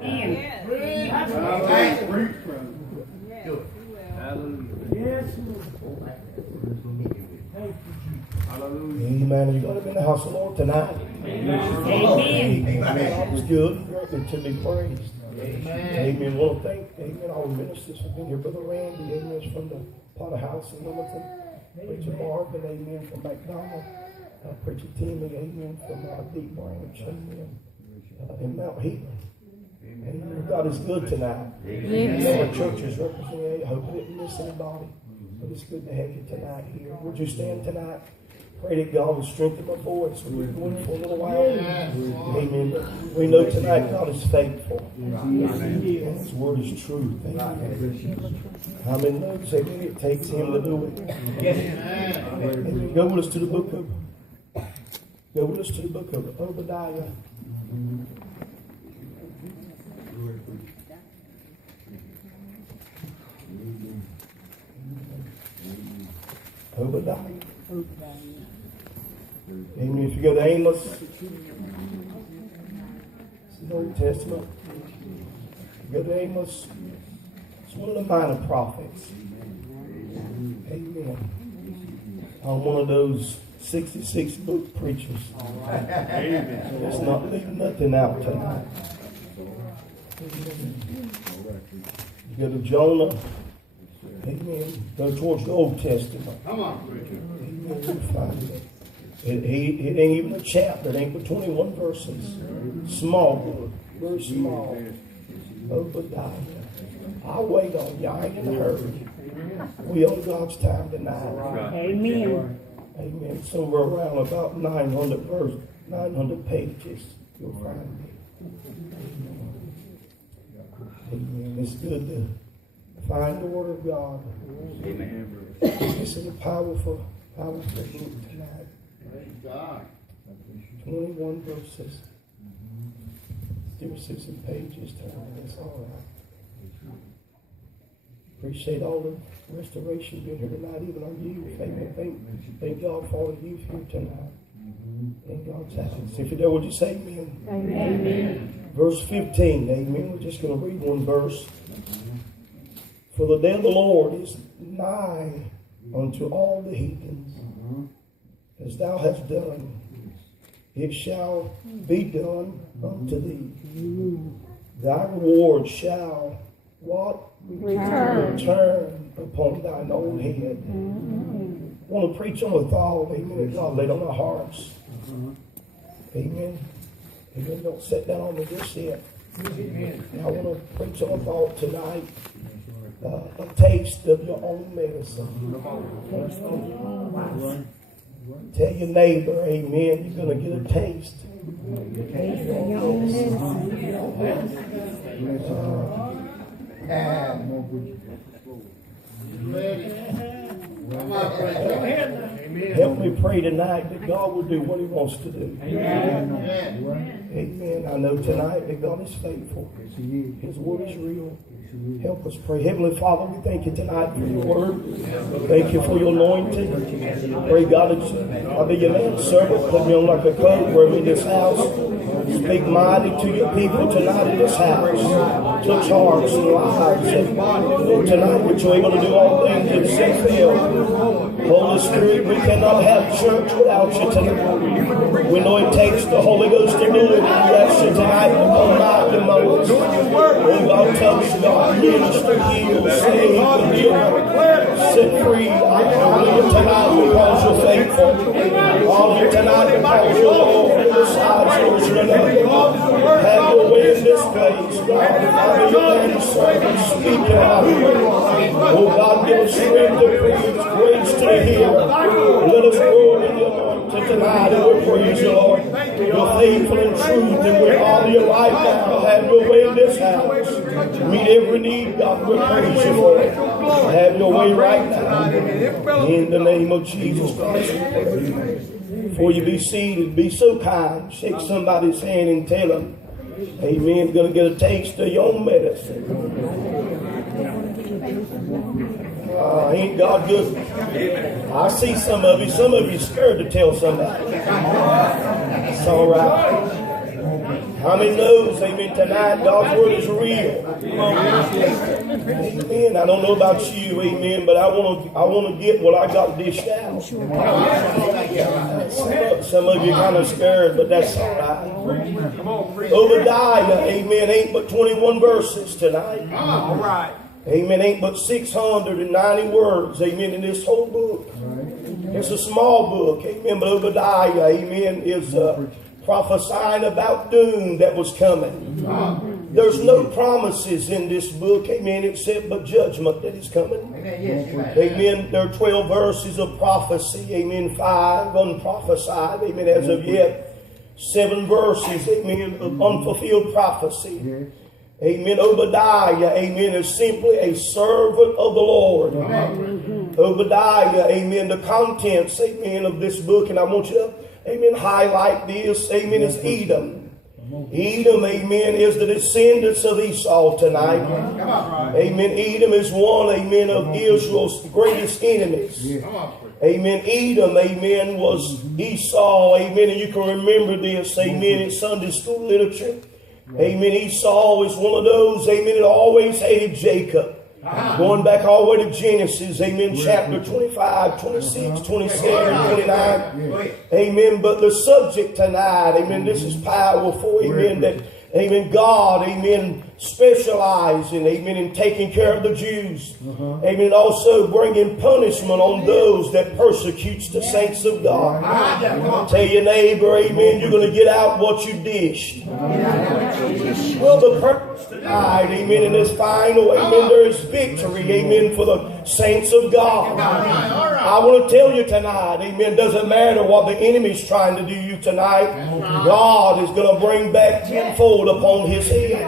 Amen. You're going to be in the house of the Lord tonight. Amen. God is good and greatly to be praised. Amen. Well, thank all the ministers for being here. Brother Randy, amen, from the Potter House in Wilmington. Preacher Marvin, amen, from McDonald. Preacher Timmy, amen, from Deep Branch, amen, in Mount Healing. Amen. God is good tonight. Our church is represented. I hope I didn't miss anybody. But it's good to have you tonight here. Would you stand tonight? Pray that God will strengthen my voice. We're going for a little while. Amen. We know tonight God is faithful. And His word is true. Amen. How many knows amen, it takes Him to do it? Amen. Go with us to the book of Obadiah. Obadiah. Amen. If you go to Amos, it's the Old Testament. If you go to Amos, it's one of the minor prophets. Amen. I'm one of those 66 book preachers. Amen. Let's not leave nothing out tonight. You go to Jonah. Amen. Go towards the Old Testament. Come on. Amen. You find it. It ain't even a chapter. It ain't but 21 verses. Small book. Very small. Obadiah. I'll wait on you. I ain't in a hurry. We own God's time tonight. Amen. Amen. Somewhere around about 900 pages. You'll find it. Amen. It's good to find the Word of God. Amen. This is a powerful book tonight. 21 verses. 36 pages tonight. That's all right. Appreciate all the restoration being here tonight, even our youth. Amen. Thank God for all the youth here tonight. Thank God's house. If you're there, would you say amen? Amen. Verse 15. Amen. We're just going to read one verse. For the day of the Lord is nigh unto all the heathens. As thou hast done, it shall be done unto thee. Thy reward shall what? Return upon thine own head. I want to preach on a thought, amen, that God laid on our hearts. Amen. Amen. Don't sit down on me just yet. Amen. I want to preach on a thought tonight. A taste of your own medicine. Tell your neighbor, amen, you're going to get a taste. Help me pray tonight that God will do what He wants to do. Amen. I know tonight that God is faithful. His word is real. Help us pray. Heavenly Father, we thank you tonight for your word. Thank you for your anointing. Pray, God, that I'll be your man servant. Put me on like a coat. We're in this house. Speak mighty to your people tonight in this house. Touch hearts and lives. And tonight, that you're able to do all things in self-help. Holy Spirit, we cannot have church without you tonight. We know it takes the Holy Ghost to do it. We ask you tonight to come out the most. Oh God, touch God, minister, heal, save, deliver, set free. Hallelujah tonight because you're faithful. Hallelujah tonight because you're Lord. Besides yours, you're another. Have your way in this place, God. Father, your man servant, speak your heart. Oh God, give us strength to preach, grace to hear. Let us grow in your anointing tonight, and we praise you, Lord. You're faithful and truth, and we honor you right now. Have your way in this house. Meet every need, God. We praise you for it. Have your way right now. In the name of Jesus Christ. Before you be seated, be so kind. Shake somebody's hand and tell them, amen, going to get a taste of your own medicine. Ain't God good? I see some of you scared to tell somebody. It's all right. How many knows, amen, tonight God's word is real? Amen. I don't know about you, amen, but I want to get what I got dished out. Some of you kind of scared, but that's all right. Obadiah, amen, ain't but 21 verses tonight. All right. Amen, ain't but 690 words, amen, in this whole book. It's a small book, amen, but Obadiah, amen, is prophesying about doom that was coming. There's no promises in this book, amen, except but judgment that is coming. Amen. There are 12 verses of prophecy, amen, 5 unprophesied, amen, as of yet. 7 verses, amen, of unfulfilled prophecy. Amen. Obadiah, amen, is simply a servant of the Lord. Obadiah, amen, the contents, amen, of this book, and I want you to, amen, highlight this, amen, is Edom. Edom, amen, is the descendants of Esau tonight. Amen. Edom is one, amen, of Israel's greatest enemies. Amen. Edom, amen, was Esau, amen, and you can remember this, amen, in Sunday school literature. Amen. Esau is one of those, amen, that always hated Jacob. Going back all the way to Genesis, amen, chapter 25, 26, 27, 29. Amen. But the subject tonight, amen, this is powerful, amen, that, amen, God, amen, specializing, amen, in taking care of the Jews. Amen. Also bringing punishment on those that persecutes the saints of God. Tell your neighbor, amen, you're going to get out what you dished. Well, the purpose tonight, amen, in this final, amen, there is victory, amen, for the saints of God. I want to tell you tonight, amen, doesn't matter what the enemy's trying to do you tonight, God is going to bring back tenfold upon his head.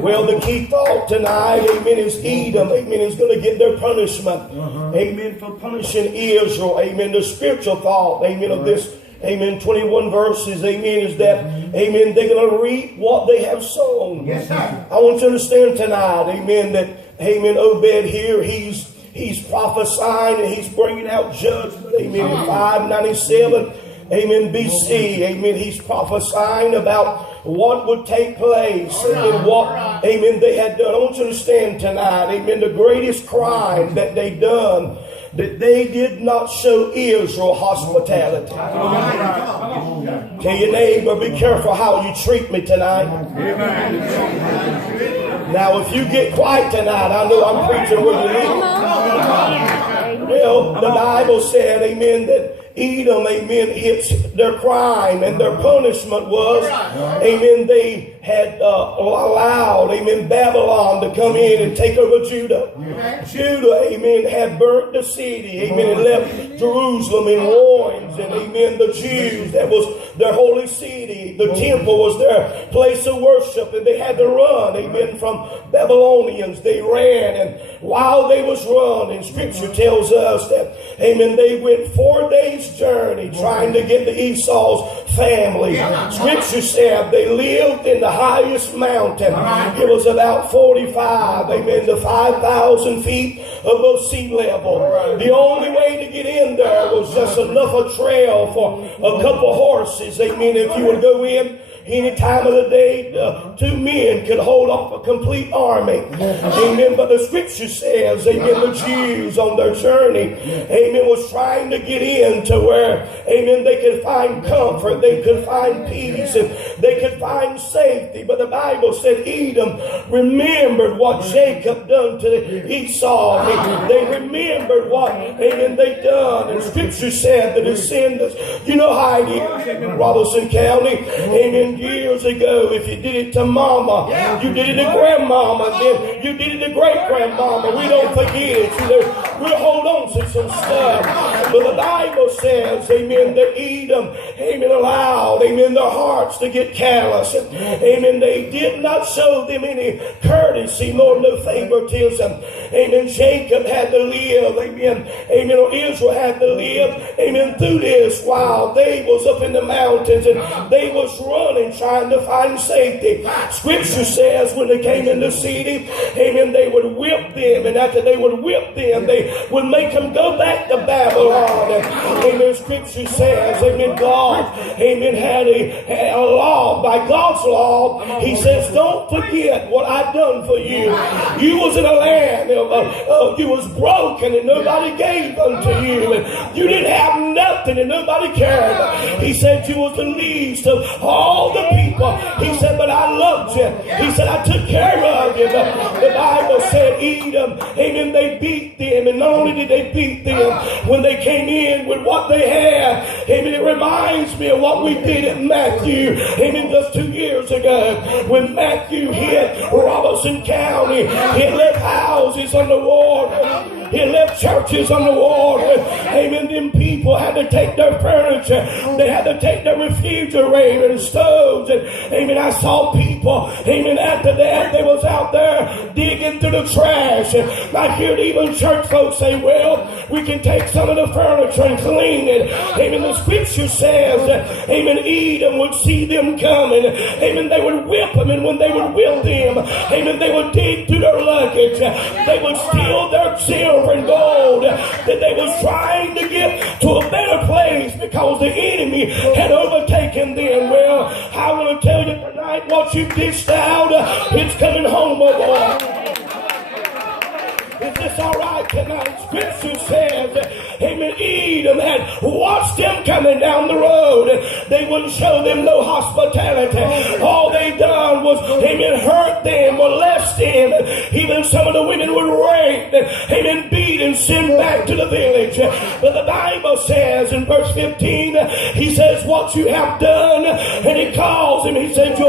Well, the key thought tonight, amen, is Edom, amen, is going to get their punishment, amen, for punishing Israel, amen. The spiritual thought, amen, of this, amen, 21 verses, amen, is that, amen, they're going to reap what they have sown. Yes, sir. I want you to understand tonight, amen, that, amen, Obed here, he's prophesying and he's bringing out judgment, amen, in 597, amen, BC, amen, he's prophesying about what would take place, amen, what, amen, they had done. I want you to understand tonight, amen, the greatest crime that they done, that they did not show Israel hospitality. Tell your neighbor, be careful how you treat me tonight. Now, if you get quiet tonight, I know I'm preaching where you live. Well, the Bible said, amen, that Edom, amen, hits their crime and their punishment was, amen, they had allowed, amen, Babylon to come in and take over Judah. Judah, amen, had burnt the city, amen, and left Jerusalem in ruins, and amen, the Jews, that was their holy city, the temple was their place of worship, and they had to run, amen, from Babylonians. They ran, and while they was running, Scripture tells us that, amen, they went 4 days journey trying to get to Esau's family. Scripture said they lived in the highest mountain. It was about 45, amen, to 5,000 feet above sea level. The only way to get in there was just enough a trail for a couple horses, amen. If you would go in any time of the day, 2 men could hold off a complete army. Amen. But the Scripture says, amen, the Jews on their journey, amen, was trying to get in to where, amen, they could find comfort, they could find peace, and they could find safety. But the Bible said Edom remembered what Jacob done to Esau. They remembered what, amen, they done. And Scripture said the descendants, you know how it is in Robertson County, amen, years ago, if you did it to mama, you did it to grandmama, then you did it to great-grandmama. We don't forget it. You know, we'll hold on to some stuff. But the Bible says, amen, that Edom, amen, allowed, amen, their hearts to get callous. And, amen, they did not show them any courtesy nor no favoritism. Amen, Jacob had to live, amen, amen, or Israel had to live, amen, through this while they was up in the mountains and they was running trying to find safety. Scripture says when they came in the city, amen, they would whip them, and after they would whip them, they would make them go back to Babylon. God. Amen. Scripture says, amen, God, amen, had a law. By God's law, he says, don't forget what I've done for you. You was in a land, you was broken and nobody gave unto you. And you didn't have nothing and nobody cared. He said you was the least of all the people. He said, but I loved you. He said, I took care of you. The Bible said, Edom, amen, they beat them. And not only did they beat them, when they came in with what they had, amen, it reminds me of what we did at Matthew, amen, just 2 years ago, when Matthew hit Robertson County. He left houses underwater. He left churches underwater. Amen. Them people had to take their furniture. They had to take their refrigerator and stoves. And, amen. I saw people, amen, after that, they was out there digging through the trash. And I hear even church folks say, well, we can take some of the furniture and clean it. Amen. The scripture says that, amen, Edom would see them coming. Amen. They would whip them. And when they would whip them, amen, they would dig through their luggage. They would steal their silver and gold that they was trying to get to a better place because the enemy had overtaken them. Well, I want to tell you tonight, what you dished out, it's coming home, my boy. Is this all right tonight? Scripture says, amen, Edom had watched them coming down the road. They wouldn't show them no hospitality. All they done was, amen, hurt them, molest them. Even some of the women would rape, amen, beat and send back to the village. But the Bible says in verse 15, he says, what you have done, and he calls him, he says, you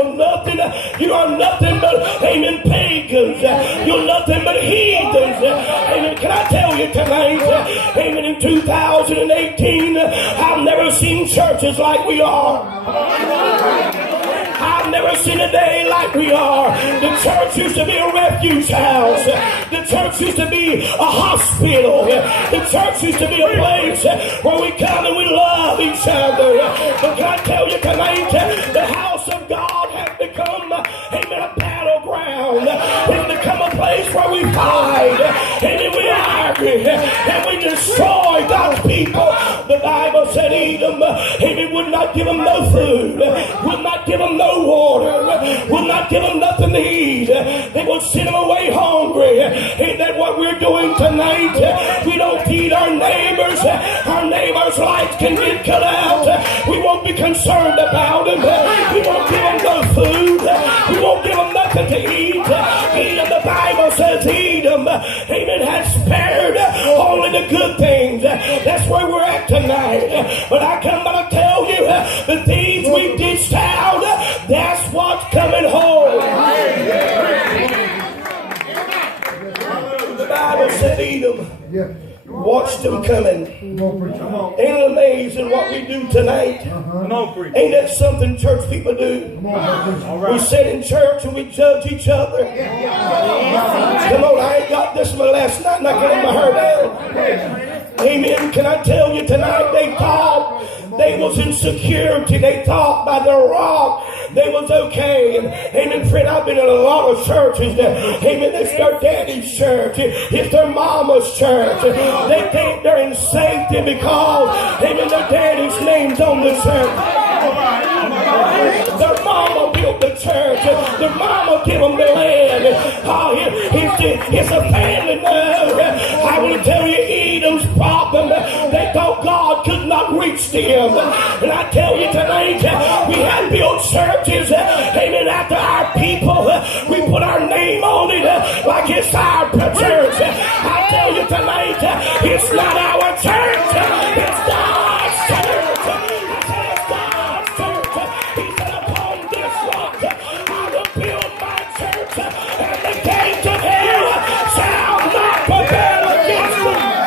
are nothing but, amen, pagans. You're nothing but heathens. Amen. Can I tell you tonight, amen, in 2018, I've never seen churches like we are. I've never seen a day like we are. The church used to be a refuge house. The church used to be a hospital. The church used to be a place where we come and we love each other. But can I tell you tonight, the house of God has become, amen, a battleground. It's become a place where we fight and we argue and we destroy God's people. The Bible said Edom, amen, would not give them no food, would not give them no water, would not give them nothing to eat. They would send them away hungry. Ain't that what we're doing tonight? We don't feed our neighbors. Our neighbors' lights can get cut out. We won't be concerned about them. We won't give them no food. We won't give them nothing to eat. Edom, the Bible says Edom, amen, has spared only the good things. That's where we're at tonight. But I come by to tell you, the things we dished out, that's what's coming home. The Bible said Edom watched them coming. Ain't it amazing what we do tonight? Ain't that something church people do? We sit in church and we judge each other. Come on, I ain't got this one last night and I can let my hair down. Amen. Can I tell you tonight, they thought they was in security. They thought by the rock they was okay. And amen, friend, I've been in a lot of churches that, amen, it's their daddy's church, it's their mama's church. They think they're in safety because, amen, their daddy's name's on the church. Their mama built the church. Their mama gave them the land. It's a family now. I want to tell you, Edom's problem, they thought God could not reach them. And I tell you tonight, we have built churches, amen, after our people. We put our name on it like it's our church. I tell you tonight, it's not our church. It's God's church. I said it's God's church. He said, upon this rock, I will build my church, and the gates of hell shall not prevail against them.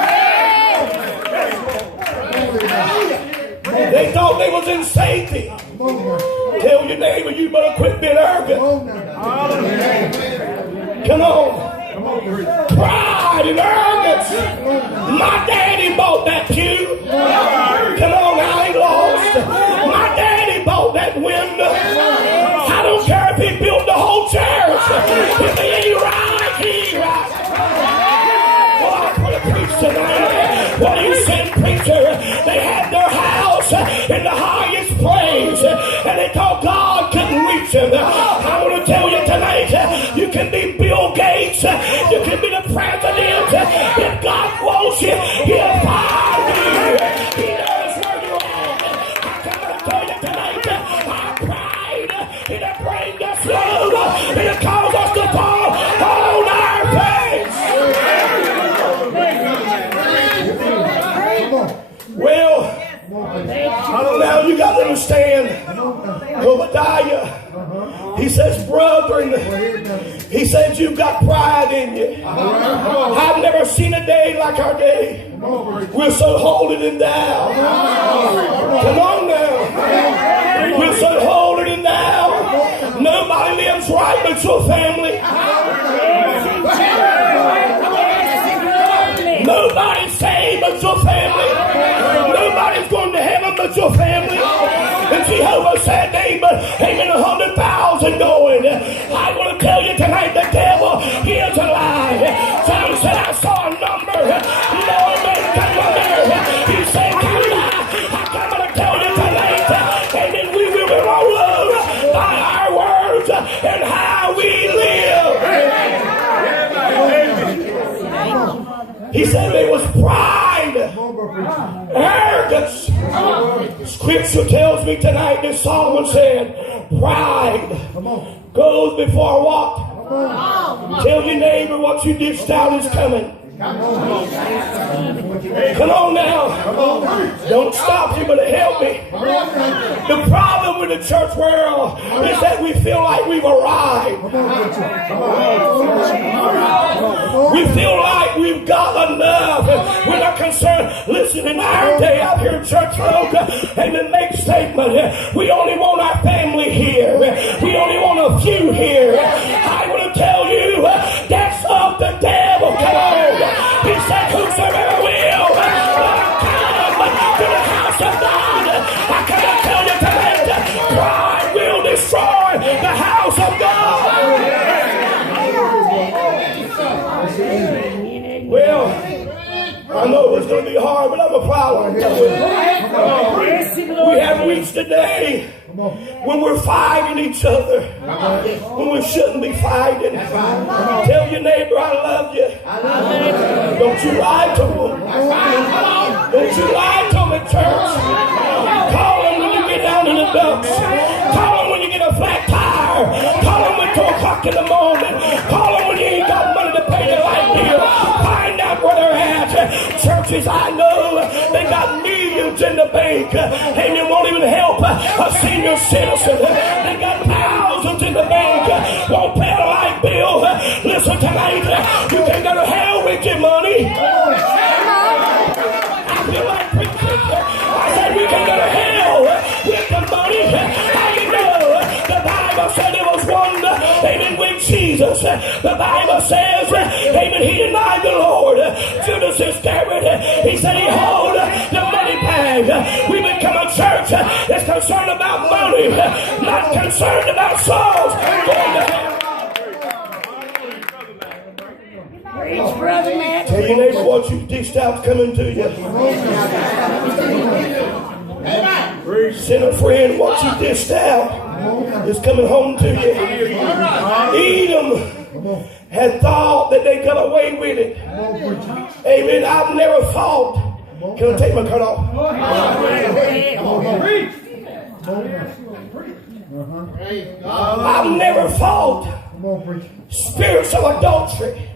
They thought they was in safety. Tell your neighbor, you better quit being arrogant. Come on. Pride and arrogance. My daddy bought that pew. Come on, I ain't lost. My daddy bought that window. I don't care if he built the whole church. If he ain't right, he ain't right. Well, I put a preach tonight. What are you saying, preacher? children. He said, you've got pride in you. I've never seen a day like our day. We're so holding him down. Come on now. We're so holding him down. Nobody lives right but your family. Nobody's saved but your family. Nobody's going to heaven but your family. And Jehovah said, amen, 100,000 going. I want to tell you tonight, the devil, he is alive. John said, I saw a number. No man can wonder. He said, I come to tell you tonight, amen, we will be ruled by our words and how we live. He said there was pride, arrogance. Scripture tells me tonight that Solomon said, pride goes before what? Tell your neighbor what you dished out is coming. Come on now. Don't stop you, but help me. The problem with the church world is that we feel like we've arrived. We feel like we've got enough. We're not concerned. Listen, in our day out here, church folk, amen, make statement. We only want our family here. We only want a few here. I want to tell you, that's of the devil. Come on. He said, whosoever will, come to the house of God. I cannot tell you tonight, pride will destroy the house of God. Well, I know it's going to be hard, but I'm a problem. We have reached a day when we're fighting each other, when we shouldn't be fighting. Tell your neighbor, I love you. Don't you lie to them. Don't you lie to them at church. Call them when you get down in the dumps. Call them when you get a flat tire. Call them at 2 o'clock in the morning. Call them when you ain't got money to pay their light bill. Find out where they're at. Churches, I know, they got millions in the bank, and you won't even help a senior citizen. They got thousands in the bank, won't pay a light bill. Listen tonight, you can't go to hell with your money. I feel like preaching. I said we can go to hell with the money. How you know? The Bible said it was one, amen, with Jesus. The Bible says, amen, he denied the Lord. Judas Iscariot, he said he hold the money bag. We become a church that's concerned about money, not concerned about souls going to hell. Tell your neighbor what you dished out's coming to you. Send a friend what you dished out is coming home to you. Edom had thought that they got away with it. Amen. I've never thought. Can I take my coat off? I've never thought spirits of adultery,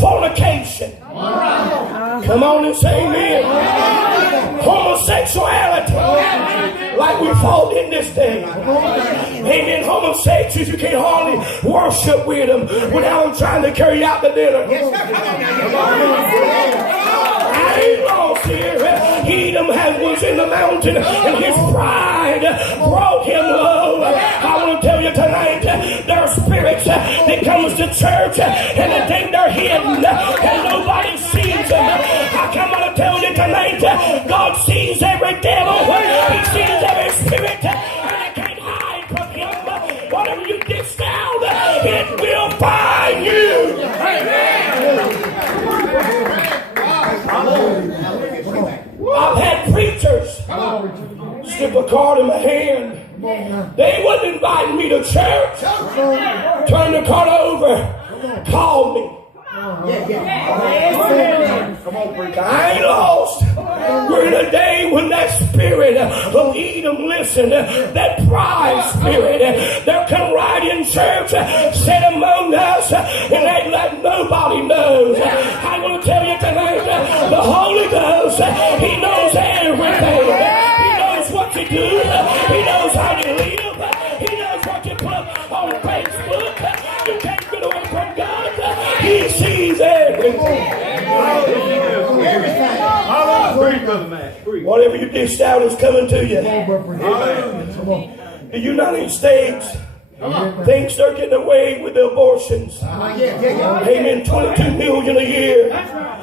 fornication. Come on and say amen. Homosexuality, like we fought in this day. Amen. Homosexuals, you can't hardly worship with them without them trying to carry out the dinner. I ain't lost here. Edom was in the mountain, and his pride brought him low. I want to tell you tonight, there are spirits that comes to church, and they think they're hidden, and nobody sees them. I come to tell you tonight, God sees every devil. He sees every spirit, and they can't hide from him. Whatever you dish down, it will find you. I've had preachers slip a card in my hand. They wouldn't invite me to church. Turn the card over. Call me. I ain't lost. We're in a day when that spirit of Edom, listen, that pride spirit, they'll come right in church, sit among us, and act like nobody knows. I want to tell you tonight, the Holy Ghost, he knows everything. He knows what you do. He knows how you live. He knows what you put on Facebook. Whatever you dished out is coming to you. The United States, things are getting away with the abortions. Amen. 22 million a year.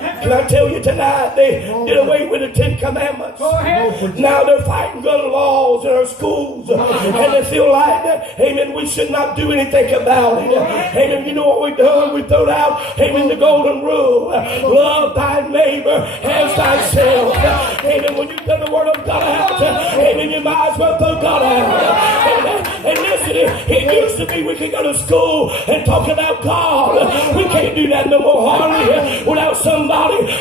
Can I tell you tonight, they did away with the 10 Commandments. Now they're fighting gun laws in our schools. And they feel like that, amen, we should not do anything about it. Amen. You know what we've done? We thrown out, amen, the golden rule. Love thy neighbor as thyself. Amen. When you throw the word of God out, amen, you might as well throw God out. Amen. And listen, it used to be we could go to school and talk about God. We can't do that no more, hardly, without somebody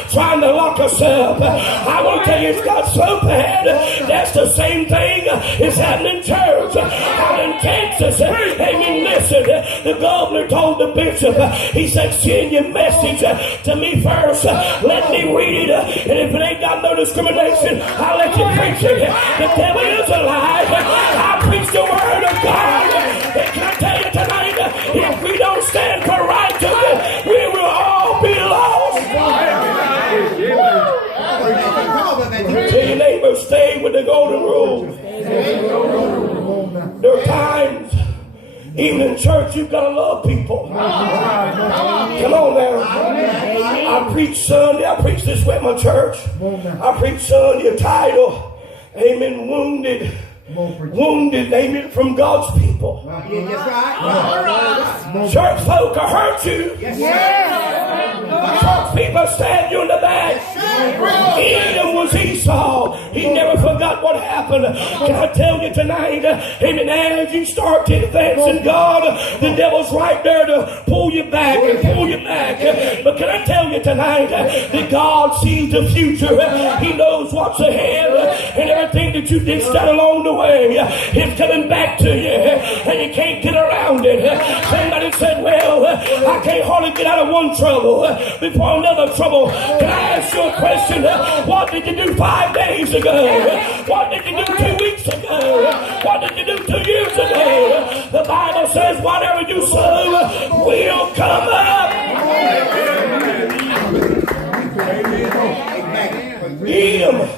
trying to lock us up. I want to tell you, it's got so bad. That's the same thing is happening in church. Out in Texas, amen, listen, the governor told the bishop, he said, send your message to me first. Let me read it. And if it ain't got no discrimination, I'll let you preach it. The devil is alive. I preach the word of God. And can I tell you tonight, if we don't stand for righteousness, we will all be lost. Tell your neighbor, stay with the golden rule. There are times, even in church, you've got to love people. Come on now. I preach Sunday. I preach this way at my church. I preach Sunday, a title, amen, wounded, amen, from God's people. Church folk will hurt you. Church people stab you in the back. Edom was Esau. He never forgot what happened. Can I tell you tonight, amen, as you start to advance in God, the devil's right there to pull you back and pull you back. But can I tell you tonight that God sees the future. He knows what's ahead, and everything that you did stand along the way is coming back to you, and you can't get around it. Somebody said, well, I can't hardly get out of one trouble before another trouble. Can I ask you a question? What did you do 5 days ago? What did you do 2 weeks ago? What did you do 2 years ago? The Bible says whatever you sow will come up. Edom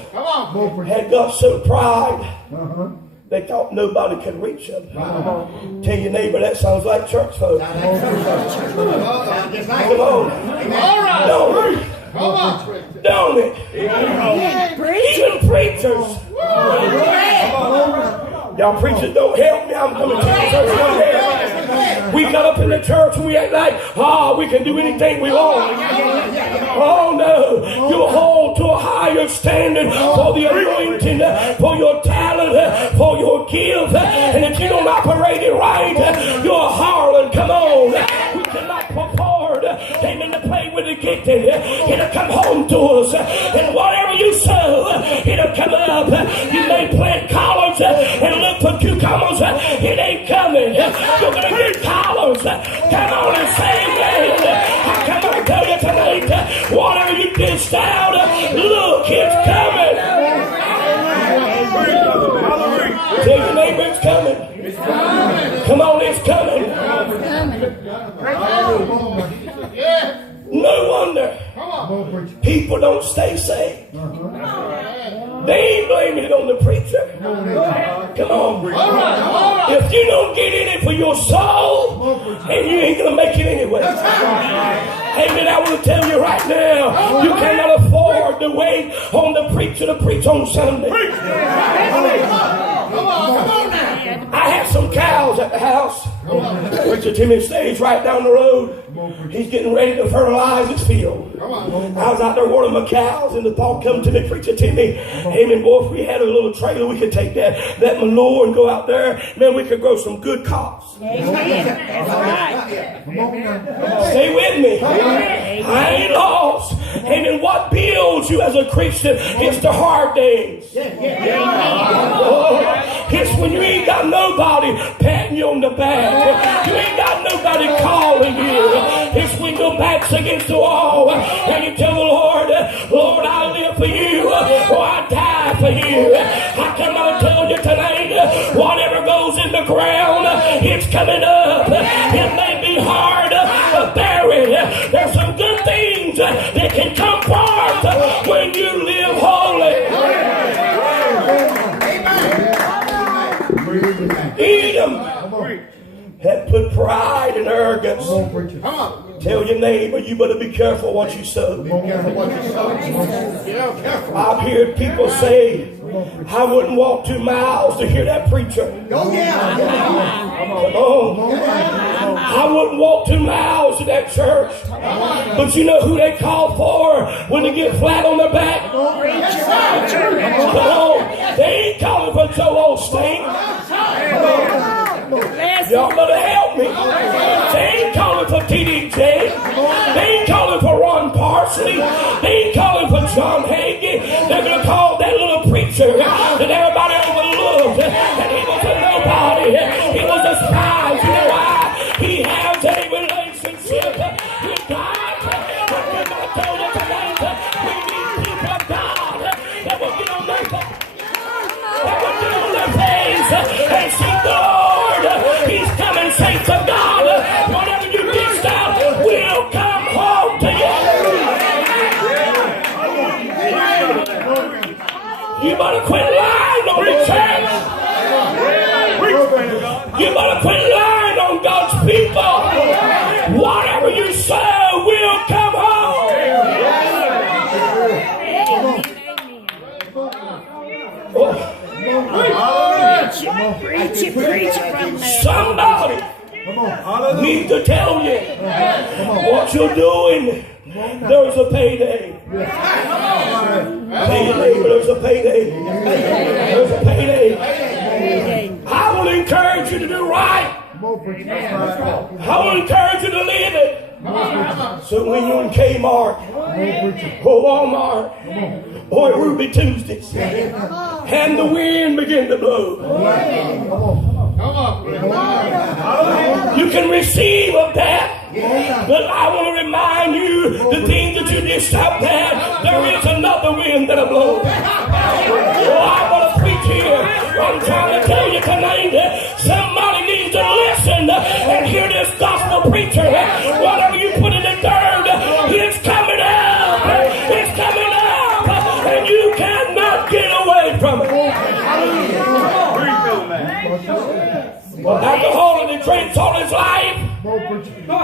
had got so pride, they thought nobody could reach them. Tell your neighbor, that sounds like church folk. Come on. Don't it? Even preachers. Y'all preachers don't help me. I'm coming to the church. Don't help me. We got up in the church and we act like, we can do anything we want. Oh no. You hold to a higher standard for the anointing, for your talent, for your gift. And if you don't operate it right, you're a harlot. Come on. We cannot afford, amen, to play with the gifted. It'll come home to us. And whatever you sow, it'll come up. You may plant collards and look for cucumbers. It ain't coming. You're going to get collards. Come on and say amen. I come on and tell you tonight, whatever you dished out, look, it's coming. Tell your neighbor it's coming. Come on, it's coming. No wonder people don't stay safe. They ain't blaming it on the preacher. Come on. If you don't get in it for your soul, and you ain't going to make it anyway. Amen. I want to tell you right now, you cannot afford to wait on the preacher to preach on Sunday. I have some cows at the house. Preacher Timmy stays right down the road. He's getting ready to fertilize his field. I was out there watering my cows, and the thought come to me, Preacher Timmy, amen, boy, if we had a little trailer, we could take that manure and go out there, man, we could grow some good crops. Stay with me. I ain't lost. Amen. What builds you as a Christian is the hard days. It's when you ain't got nobody patting you on the back. You ain't got nobody calling you. It's when your back's against the wall and you tell the Lord, Lord, I live for you or I die for you. I come out and tell you tonight, whatever goes in the ground, it's coming up. It may be hard, buried. There's some good things arrogance. Tell your neighbor, you better be careful what you sow. I've heard people say, I wouldn't walk 2 miles to hear that preacher. Come on. I wouldn't walk 2 miles to that church. But you know who they call for when they get flat on their back? Come on. They ain't calling for Joel Osteen. Y'all better help me. They ain't calling for TD Jakes. They ain't calling for Ron Parsley. They ain't calling for John Hagee. They're going to call that little preacher that everybody overlooked. And he was a nobody. He was despised. You know why? He has a relationship with God. But we're going to tell you tonight, we need people of God that will get on their face. That will get on their face and seek the Lord. He's coming, saints of God. Whatever you dished out will come home to you. You better quit lying on the church. You better quit lying on God's people. Whatever you sow will come home. Somebody needs to tell you what you're doing. There's a payday. There's a payday. There's a payday. I will encourage you to do right. I will encourage you to live it. So when you're in Kmart or Walmart or Ruby Tuesdays and the wind begin to blow, you can receive of that. But I want to remind you, the thing that you just stopped at, there is another wind that'll blow. Oh, I want to preach here. I'm trying to tell you tonight that somebody needs to listen and hear this gospel preacher. Whatever you put in the dirt, it's coming up. It's coming up. And you cannot get away from it. Well, alcoholic that drinks all his life,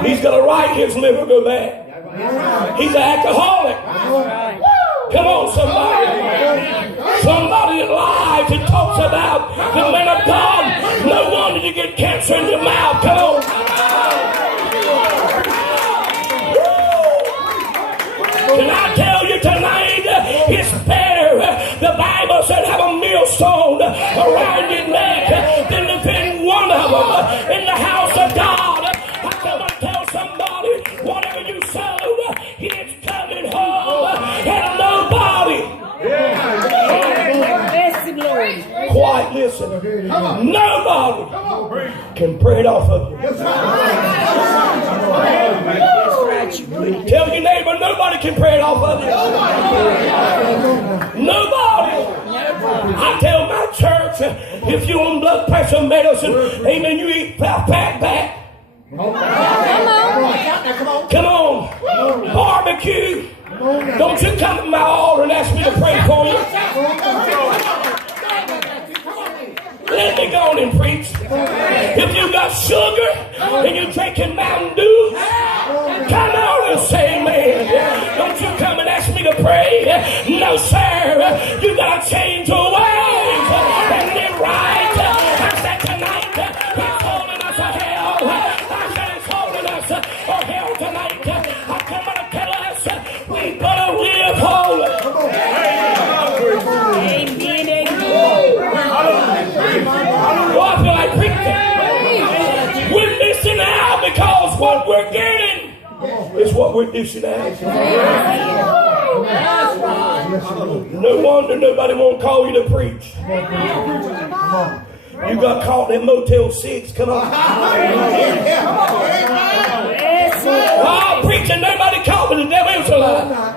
he's going to write his liver go bad. He's an alcoholic. Come on, somebody. Somebody that lies and talks about the man of God. No wonder you get cancer in your mouth. Come on. Can I tell you tonight, it's better, the Bible said, have a millstone around your neck than to fit one of them in the house of God. I come and tell somebody, whatever you sow, it's coming home. And nobody, quiet, listen, nobody can pray it off of you. Tell your neighbor, nobody can pray it off of you. Nobody. I tell my church, if you on blood pressure medicine, amen, you eat back. Come on. Barbecue. Don't you come to my altar and ask me to pray for you. Let me go on and preach. If you got sugar and you're drinking Mountain Dew, come on and say amen. Don't you come and ask me to pray. No, sir. You got to change your ways and get right. I said tonight, it's holding us to hell. I said it's holding us to hell tonight. I come to tell us we better live holy. Oh, I feel like preaching. We're missing out because what we're getting is what we're dishing out. No wonder nobody won't call you to preach. You got caught in Motel 6. Come on. Oh, preaching, nobody called me. The devil is a lie.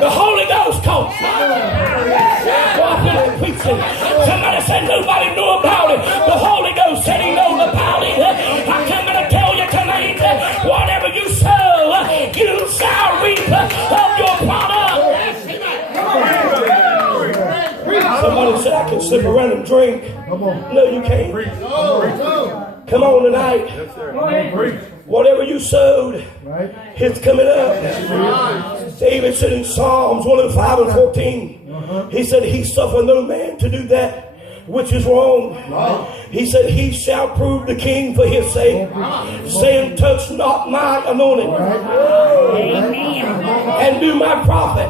The Holy Ghost called me. Somebody said nobody knew about it. The Holy Ghost said he knows about it. I come to tell you tonight, whatever you sow, you shall reap of your product. Somebody said I can sit around and drink. No, you can't. Come Come on tonight. Whatever you sowed, it's coming up. David said in Psalms 105 and 14, he said, he suffered no man to do that which is wrong. He said, he shall prove the king for his sake, saying, touch not my anointed, and do my prophet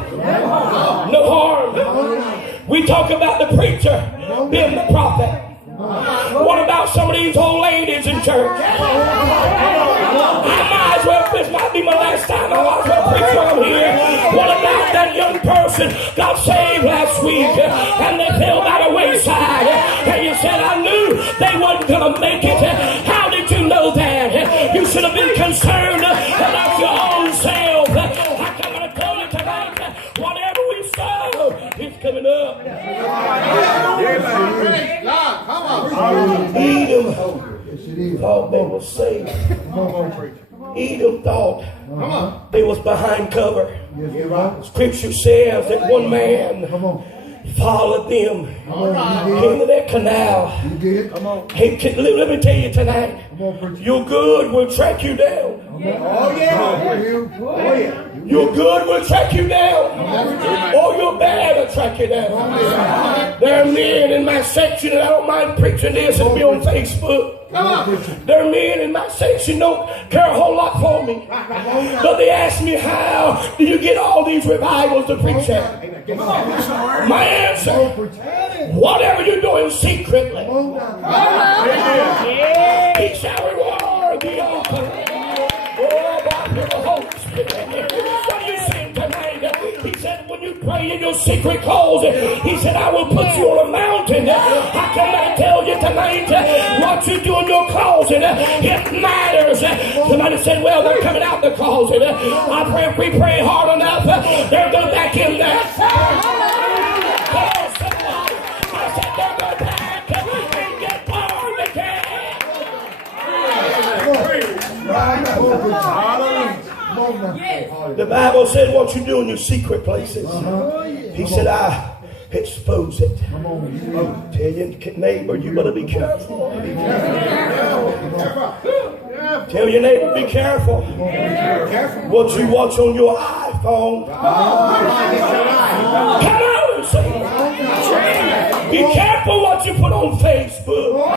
no harm. We talk about the preacher being the prophet. What about some of these old ladies in church? I might as well, this might be my last time, I might as well preach while I'm here. What about that young person got saved last week and they fell by the wayside, and you said, I knew they wasn't going to make it. How did you know that? You should have been concerned about your own self. I'm going to tell you tonight, whatever we sow, it's coming up. Edom thought they were safe. Edom thought they was behind cover. Scripture says that one man followed them into that canal. Hey, let me tell you tonight, your good will track you down. Your good will track you down, or your bad will track you down. There are men in my section, and I don't mind preaching this, it'll be on Facebook. There are men in my section don't care a whole lot for me, but they ask me, how do you get all these revivals to preach at? My answer, whatever you're doing secretly, he shall reward the open. Oh, by the Holy Spirit. What are you saying tonight? He said, when you pray in your secret closet, he said, I will put you on a mountain. How can I tell you tonight what you do in your closet? It matters. Somebody said, well, they're coming out the closet. I pray if we pray hard enough, they'll go back in there. Come on, somebody. I said, they'll go back and get born again. The Bible said what you do in your secret places. He said, I expose it. Tell your neighbor, you better be careful. Tell your neighbor, be careful. What you watch on your iPhone. Come on, say. Be careful what you put on Facebook.